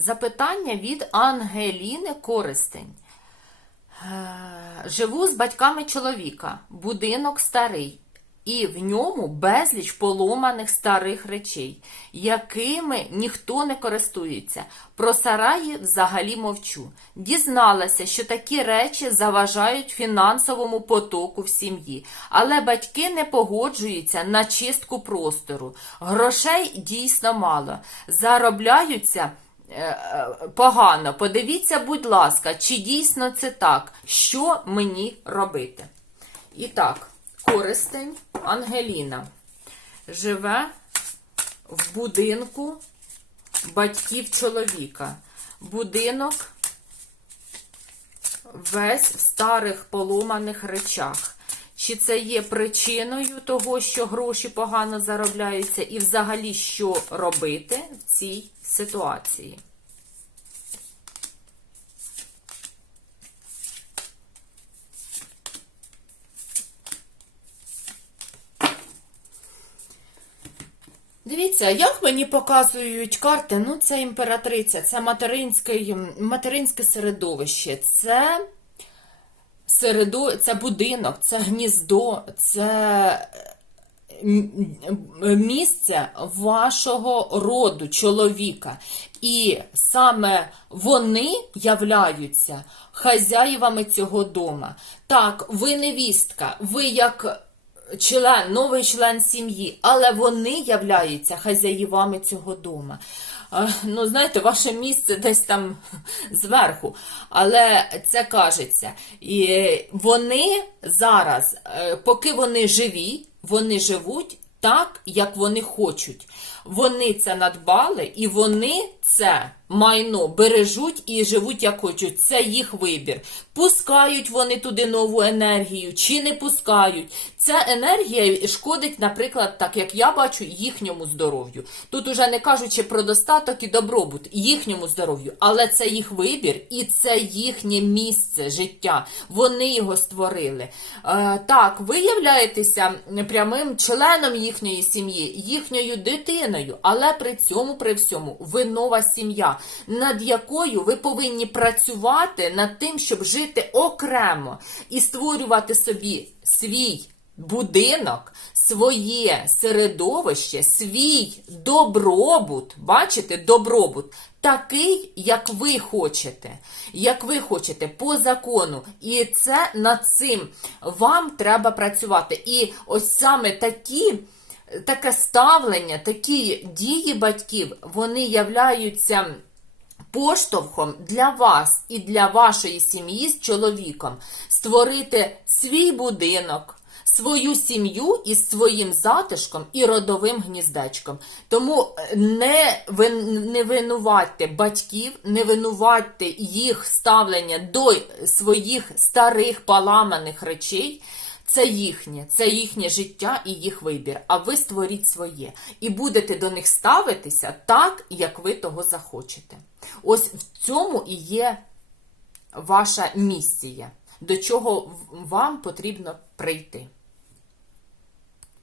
Запитання від Ангеліни Користень. Е, Живу з батьками чоловіка, будинок старий, і в ньому безліч поломаних старих речей, якими ніхто не користується. Про сараї взагалі мовчу. Дізналася, що такі речі заважають фінансовому потоку в сім'ї, але батьки не погоджуються на чистку простору. Грошей дійсно мало. Заробляються погано. Подивіться, будь ласка, чи дійсно це так? Що мені робити? І так, користень Ангеліна живе в будинку батьків чоловіка. Будинок весь в старих поломаних речах. Чи це є причиною того, що гроші погано заробляються, і взагалі що робити в цій ситуації? Дивіться, як мені показують карти, ну це імператриця, це материнське, середовище, це середу, це будинок, це гніздо, це місце вашого роду, чоловіка. І саме вони являються хазяївами цього дома. Так, ви невістка, ви як член, новий член сім'ї, але вони являються хазяївами цього дома. Ну, знаєте, ваше місце десь там зверху, але це кажеться. І вони зараз, е, поки вони живі, вони живуть так, як вони хочуть. Вони це надбали, і вони це майно бережуть і живуть як хочуть. Це їх вибір. Пускають вони туди нову енергію чи не пускають. Ця енергія шкодить, наприклад, так як я бачу, їхньому здоров'ю. Тут уже не кажучи про достаток і добробут, їхньому здоров'ю, але це їх вибір і це їхнє місце життя. Вони його створили. Е, так, ви являєтеся прямим членом їхньої сім'ї, їхньою дитиною, але при цьому, при всьому, ви нова сім'я, над якою ви повинні працювати над тим, щоб жити окремо і створювати собі свій будинок, своє середовище, свій добробут, бачите, добробут, такий, як ви хочете, як ви хочете, по закону. І це над цим вам треба працювати. І ось саме такі. Таке ставлення, такі дії батьків, вони являються поштовхом для вас і для вашої сім'ї з чоловіком створити свій будинок, свою сім'ю із своїм затишком і родовим гніздечком. Тому е, не, не винуватьте батьків, не винуватьте їх ставлення до своїх старих поламаних речей. Це їхнє, це їхнє життя і їх вибір. А ви створіть своє. І будете до них ставитися так, як ви того захочете. Ось в цьому і є ваша місія, до чого вам потрібно прийти.